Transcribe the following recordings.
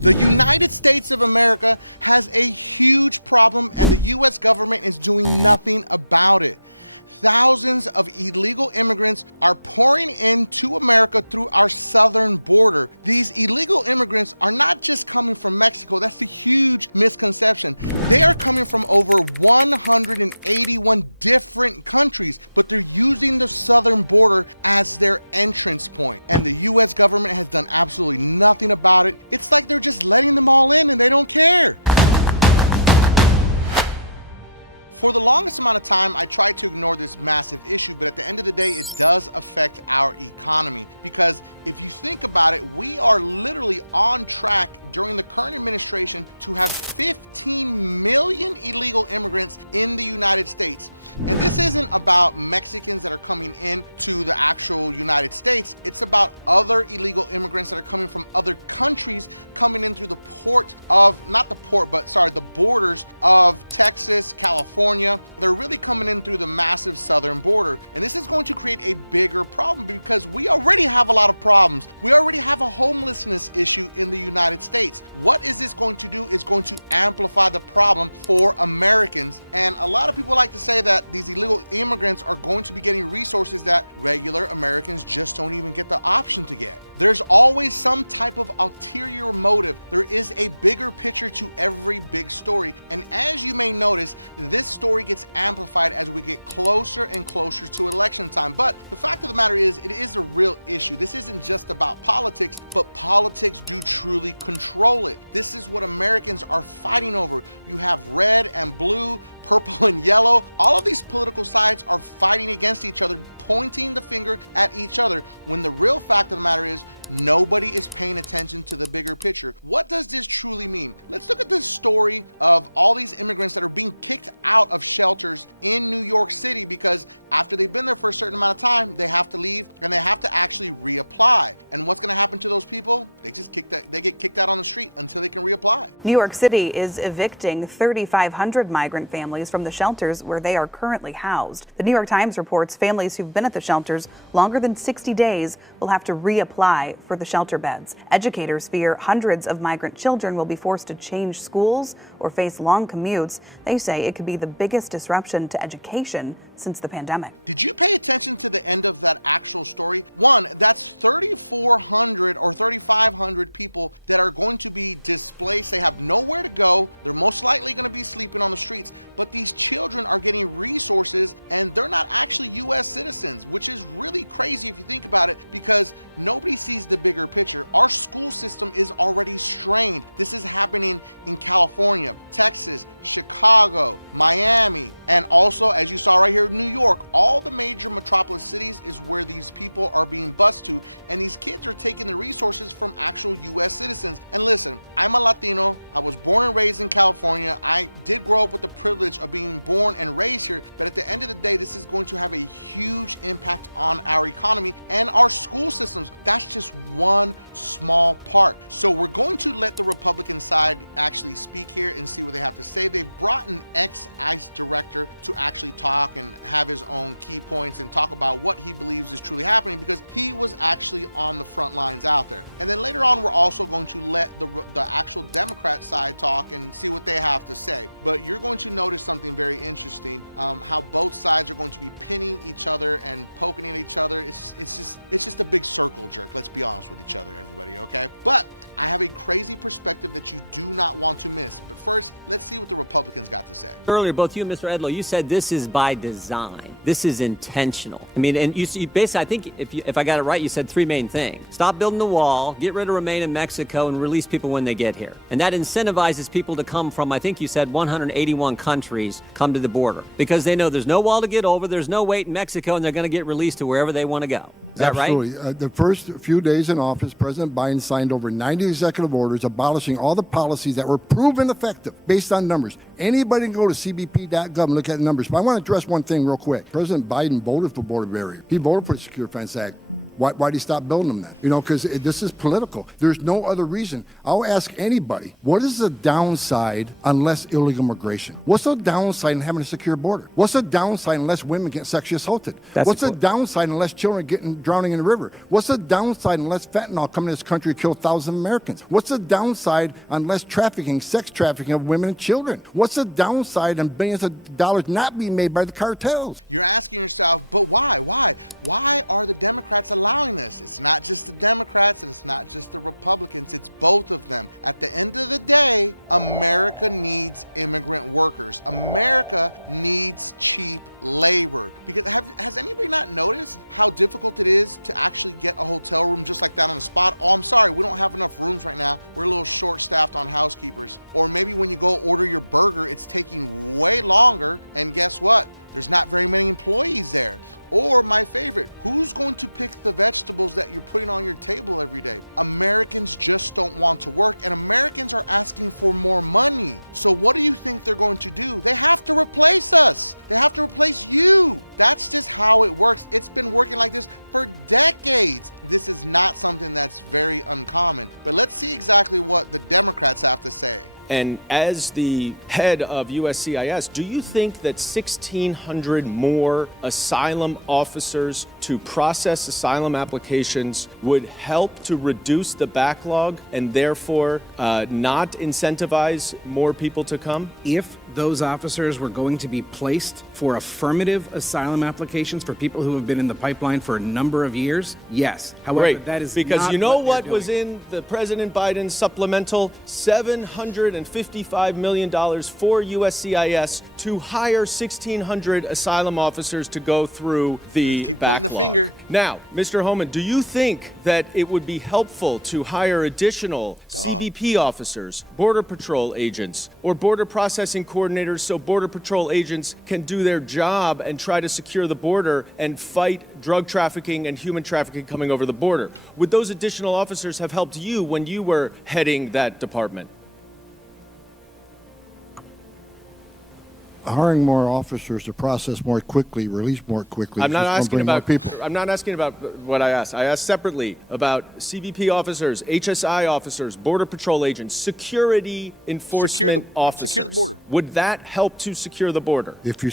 The United States of America has a huge problem, and the U.S. government is doing nothing about it. Thousands of illegal immigrants are pouring into America through our southern border. These illegal immigrants are not just coming from Mexico. That's the huge misconception. They are coming from over 181 different countries, but they're using the southern border as their entrance point. And the U.S. government has done absolutely nothing about it. It's like they're just letting them all in and they don't care. For the longest amount of time, I tried to ignore this massive issue, but at the end of the day, it does affect our economy. Because if you think about it, we are literally on track during the current administration to have 15 million illegal immigrants in the United States. And this isn't about Mexicans that are coming in to the actual United States. It's about other illegal immigrants that are coming from other countries coming in through the the borders of Texas, California. They're really coming in through the massive southern border. And this is going to create a bigger problem because we already have a lot of problems. We already have a homelessness issue in the United States. What is this going to do is going to amplify the problem for Americans. And a lot of people like to say that these illegal immigrants are going to be getting resources that regular Americans just don't even get the option to get. There's always some type of ulterior motive. There is a bigger picture to every big story. And as you may notice, this story gets amplified as we get closer and closer to election time. But the fact of the matter is, it is a real issue. This isn't just about politics, but politics do truly control it. This is what Americans are fighting over. You have red and blue, purple and yellow. All of these political sides are fighting against each other, pointing the finger at each other, when the real fact of the matter is nobody is paying attention to the bigger picture. What does this truly mean? Let's look at this story of all these immigrants that are being kicked out of shelters in New York City because after they've been there for a certain amount of time, they have to leave and they have to actually reapply. And what's going to happen to those people? They get kicked out on the street until they can reapply. New York City is evicting 3,500 migrant families from the shelters where they are currently housed. The New York Times reports families who've been at the shelters longer than 60 days will have to reapply for the shelter beds. Educators fear hundreds of migrant children will be forced to change schools or face long commutes. They say it could be the biggest disruption to education since the pandemic. Did you pay attention to the end of that actual story? One, that's 3,400 or 3,500 people that are going to be displaced. They have nowhere to go. They're most likely going to be sleeping on the streets. But these children are getting resources and they're not actually U.S. citizens, which is really crazy if you think about it, because nobody sees the bigger picture. Our school system is already strained. This is happening in California, Texas, Chicago, Miami, and also, as you saw right here, New York. All the major metropolis cities is where these people are being bused to, and these kids are taking the resources from actual U.S. citizens. And listen, I'm a Latino. I was born and raised in California. I did grow up with the privilege of being born and raised here, but at the end of the day, this is going to have a huge impact on our economy and our school systems. That's just one small part. So we're going to let the Republican side actually speak here and see what they have to say. They've brought an ex-ICE director to actually talk and have his own key points and talk about what he believes is truly happening, because he was actually on the front lines out there. And then later on, we're also going to let the actual Democrat side talk and see what they have to say. But you're going to notice something very interesting, how both sides are going to be pinning each other and poking at each other. It's just a big circle jerk. Let's be honest with each other, everybody, okay? But I have a crazy perspective that you do not want to miss. But first, let's see what the Republicans got to say. Earlier, both you and Mr. Edlow, you said this is by design. This is intentional. I mean, and you basically, I think if I got it right, you said three main things. Stop building the wall, get rid of Remain in Mexico, and release people when they get here. And that incentivizes people to come from, I think you said 181 countries, come to the border. Because they know there's no wall to get over, there's no wait in Mexico, and they're going to get released to wherever they want to go. Is that right? Absolutely. The first few days in office, President Biden signed over 90 executive orders abolishing all the policies that were proven effective based on numbers. Anybody can go to cbp.gov and look at the numbers. But I want to address one thing real quick. President Biden voted for border barrier. He voted for the Secure Fence Act. Why did he stop building them then? Because this is political. There's no other reason. I'll ask anybody, what is the downside unless illegal immigration? What's the downside in having a secure border? What's the downside unless women get sexually assaulted? What's the downside unless children get drowning in the river? What's the downside unless fentanyl coming to this country to kill thousands of Americans? What's the downside unless trafficking, sex trafficking of women and children? What's the downside and billions of dollars not being made by the cartels? You're asking yourself, but why? Why are the Democrats allowing this? It's not just the Democrats and it's not just the Republicans. It's both of them. At the end of the day, America needs immigrant workers. America needs cheap labor. Because has anybody not noticed how difficult it is to actually get a hotel room just like that on the spot? Oh, I'm sorry, we don't have enough rooms right now. We're a little short-staffed on housekeepers. Or maybe when you go order your burger, it's taking way longer, and guess what? There's not very many employees there. Or my favorite, who's going to pick the vegetables that you're putting on your table every day? Americans just don't want to work, and Americans are asking for more money. So what do you think they're going to do? They have to replace us. They have to replace you. That's just how it works. It's been working like this for decades. This is not something that's very uncommon. But let's see exactly what the Democrats have to say. And as the head of USCIS, do you think that 1,600 more asylum officers to process asylum applications would help to reduce the backlog and therefore not incentivize more people to come? If those officers were going to be placed for affirmative asylum applications for people who have been in the pipeline for a number of years, yes. However, Great. that is because not you know what what was in the President Biden supplemental? $755 million for USCIS to hire 1,600 asylum officers to go through the keep backlog. pointing the finger. Now, Mr. Homan, do you think that it would be helpful to hire additional CBP officers, Border Patrol agents, or border processing coordinators so Border Patrol agents can do their job and try to secure the border and fight drug trafficking and human trafficking coming over the border? Would those additional officers have helped you when you were heading that department? Hiring more officers to process more quickly, release more quickly. I'm not asking about people. I'm not asking about what I asked. I asked separately about CBP officers, HSI officers, Border Patrol agents, security enforcement officers. Secure the border. Would that help to secure the border? If you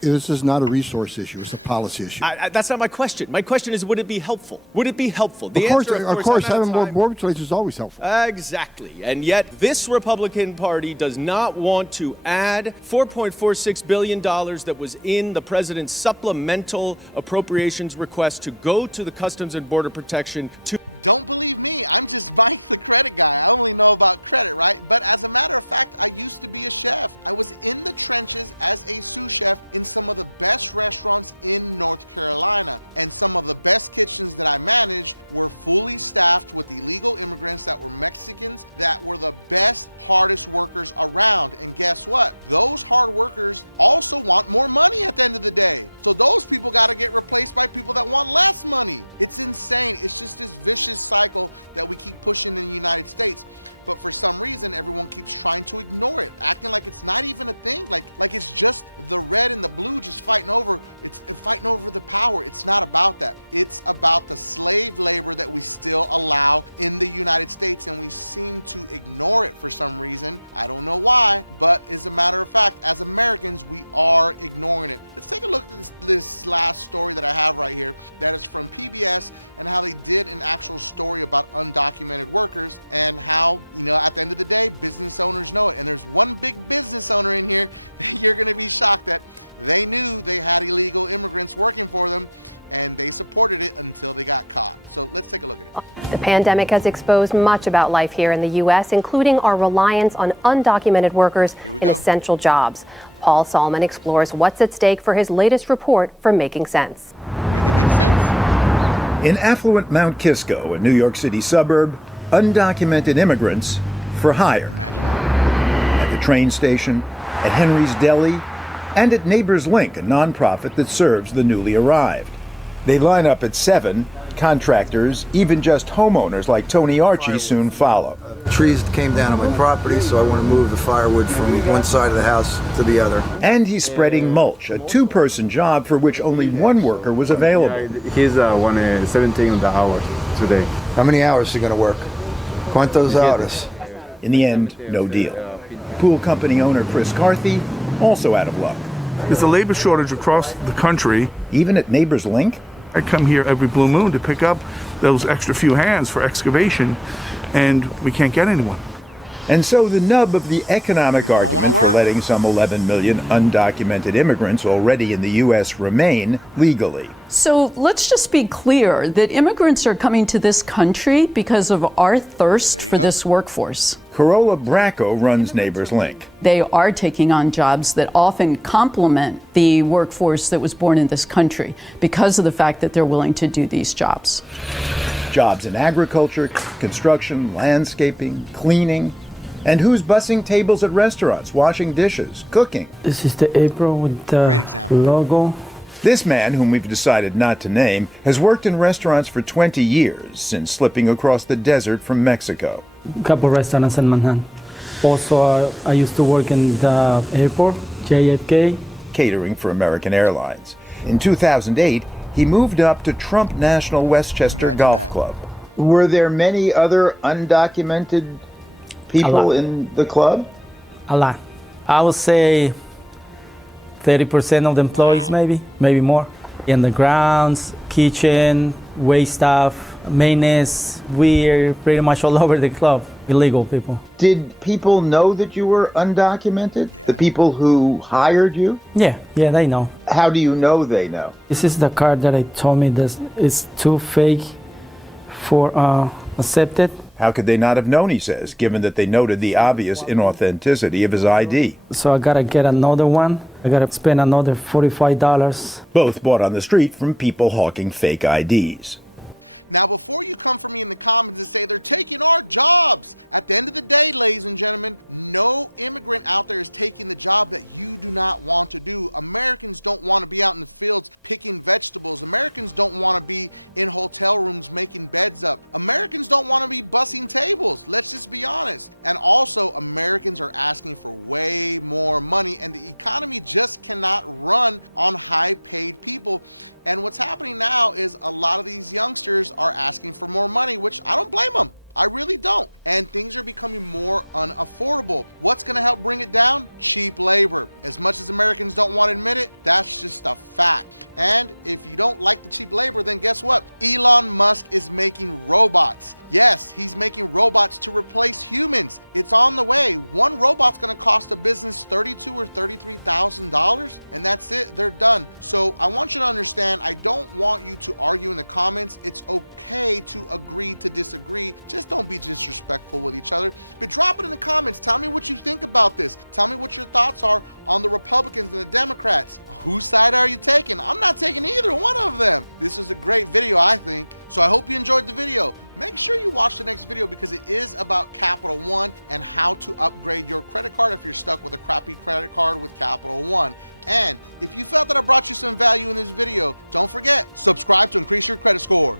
this is not a resource issue; it's a policy issue. That's not my question. My question is, would it be helpful? Would it be helpful? The Of course, answer, of course, having more border patrols is always helpful. Exactly. And yet, this Republican Party does not want to add $4.46 billion that was in the president's supplemental appropriations request to go to the Customs and Border Protection to. Don't believe me. I'm just Mike, the credit guy. I only know about credit, right? But as a matter of fact, I used to be a chef. I was in the trenches as a sous chef in some of the best restaurants in North Carolina. And some of the best kitchens that I managed were fully staffed with illegal immigrants that were Mexicans, that were the best, hardest workers around. And guess what? Those hard workers also want more money at the end of the day. So those people got to get replaced by people that want less money. It's insane. It's just this vicious cycle that we keep pushing in the United States. But for some reason, everyone keeps trying to ignore it, acting like it's not even a thing, like it's just the red and the blue just fighting over the power. It's not about that. It's about the slave labor that we still allow in the United States, and we seem to ignore it for some reason. I don't know why, but as a matter of fact, as Americans, we are ignoring it. Let's take a look at this last story that I have right here that is from PBS, and how they did an actual story about undocumented workers and how, at the end of the day, business owners know it. And there's one big business owner in here that you're going to be shocked that they knew they had illegal immigrants working for them, and they supported it until they got caught. So let's take a look at it. The pandemic has exposed much about life here in the U.S., including our reliance on undocumented workers in essential jobs. Paul Solomon explores what's at stake for his latest report for Making Sense. In affluent Mount Kisco, a New York City suburb, undocumented immigrants for hire. At the train station, at Henry's Deli, and at Neighbors Link, a nonprofit that serves the newly arrived. They line up at 7, contractors, even just homeowners like Tony Archie soon follow. Trees came down on my property, so I want to move the firewood from one side of the house to the other. And he's spreading mulch, a two-person job for which only one worker was available. He's 17 hours today. How many hours is he going to work? ¿Cuántos horas? In the end, no deal. Pool company owner Chris Carthy also out of luck. There's a labor shortage across the country. Even at Neighbors Link? I come here every blue moon to pick up those extra few hands for excavation, and we can't get anyone. And so the nub of the economic argument for letting some 11 million undocumented immigrants already in the U.S. remain legally. So let's just be clear that immigrants are coming to this country because of our thirst for this workforce. Carola Bracco runs Neighbors Link. They are taking on jobs that often complement the workforce that was born in this country because of the fact that they're willing to do these jobs. Jobs in agriculture, construction, landscaping, cleaning. And who's bussing tables at restaurants, washing dishes, cooking? This is the apron with the logo. This man, whom we've decided not to name, has worked in restaurants for 20 years since slipping across the desert from Mexico. A couple restaurants in Manhattan. Also, I used to work in the airport, JFK. Catering for American Airlines. In 2008, he moved up to Trump National Westchester Golf Club. Were there many other undocumented people in the club? A lot. I would say 30% of the employees, maybe more. In the grounds, kitchen, wait staff, maintenance, we're pretty much all over the club, illegal people. Did people know that you were undocumented? Yeah. The people who hired you? Yeah, they know. How do you know they know? This is the card that I told me this is too fake for accepted. How could they not have known, he says, given that they noted the obvious inauthenticity of his ID? So I gotta get another one. I gotta spend another $45. Both bought on the street from people hawking fake IDs. Now, before you come for me in the comments and say they're taking our jobs, at the end of the day, ladies and gentlemen, no immigrant out there is taking the job that you do not want to do. Americans don't want to be out in the fields picking vegetables. Americans don't want to be in hotel rooms making beds up. Americans don't want to be bussing tables. Let's just be honest. And also, Americans are asking for way more money, and the economy just cannot run on high-paid people. And what's happening now is a lot of these youngsters are asking for more money, which I don't blame them. I really don't. And things are becoming more unaffordable. What's going to help bring it down? Cheap labor. As much as Americans don't want to admit it, that's just a fact. And if you don't like the cheap labor, then guess what? Elon Musk is making robots. Yes, he's making robots to replace humans. It's on the way. One robot's going to cost a business $32,000 or $33,000, and that's it. They're done. So I want you to understand, I don't want you to argue in the comments. It's okay to agree to disagree. Just don't be disrespectful with each other. But drop it in the comments. Tell me what you think about this. Tell me what your thoughts are on the Republicans and the Democrats. Whose side are you taking? I'm not taking either one of them. This is a great video, I think. So I hope you enjoyed the video. Make sure you watch the next video because it is about Capital One and how to upgrade your credit card if you're stuck with a crappy credit card with Capital One. And if you felt that I brought you some value in this video, don't forget, subscribe to increase your credit score.